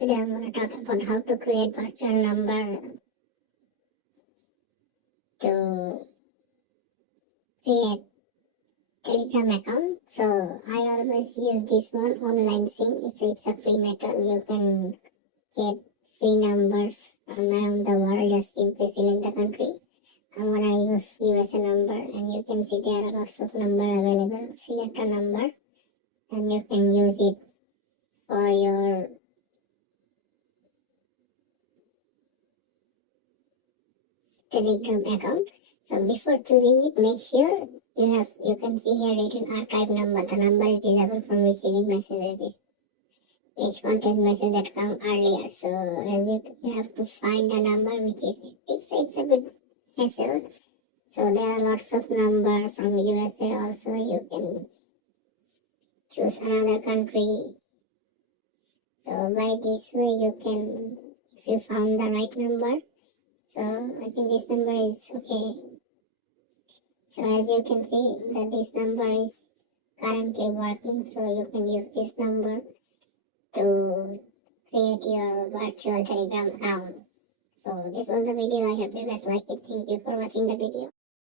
Today I'm going to talk about how to create virtual number to create Telegram account. So I always use this one, online SIM. So it's a free method. You can get free numbers from around the world. Just simply select the country. I'm gonna use USA number, and you can see there are lots of number available. Select a number and you can use it for your Telegram account. So before choosing it, make sure you can see here written archive number. The number is disabled from receiving messages. This page contains messages that come earlier. So as you have to find a number which is active. So it's a bit hassle. So there are lots of number from USA also. You can choose another country. So by this way you can, if you found the right number. So I think this number is okay. So as you can see that this number is currently working, so you can use this number to create your virtual Telegram account. So this was the video. I hope you guys like it. Thank you for watching the video.